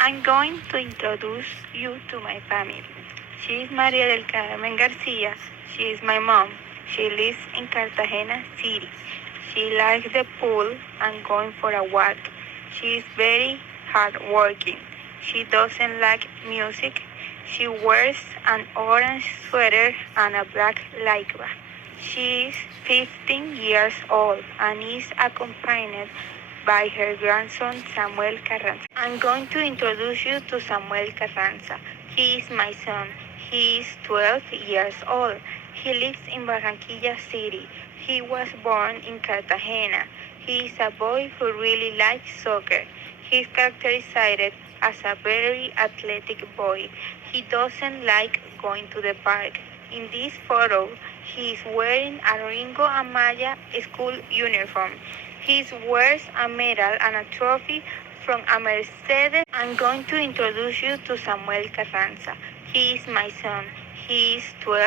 I'm going to introduce you to my family. She is Maria del Carmen Garcia. She is my mom. She lives in Cartagena City. She likes the pool and going for a walk. She is very hardworking. She doesn't like music. She wears an orange sweater and a black lycra. She is 15 years old and is accompanied by her grandson Samuel Carranza. I'm going to introduce you to Samuel Carranza. He is my son. He is 12 years old. He lives in Barranquilla City. He was born in Cartagena. He is a boy who really likes soccer. He is characterized as a very athletic boy. He doesn't like going to the park. In this photo, he is wearing a Ringo Amaya school uniform. He wears a medal and a trophy from a Mercedes. I'm going to introduce you to Samuel Carranza. He is my son. He is 12.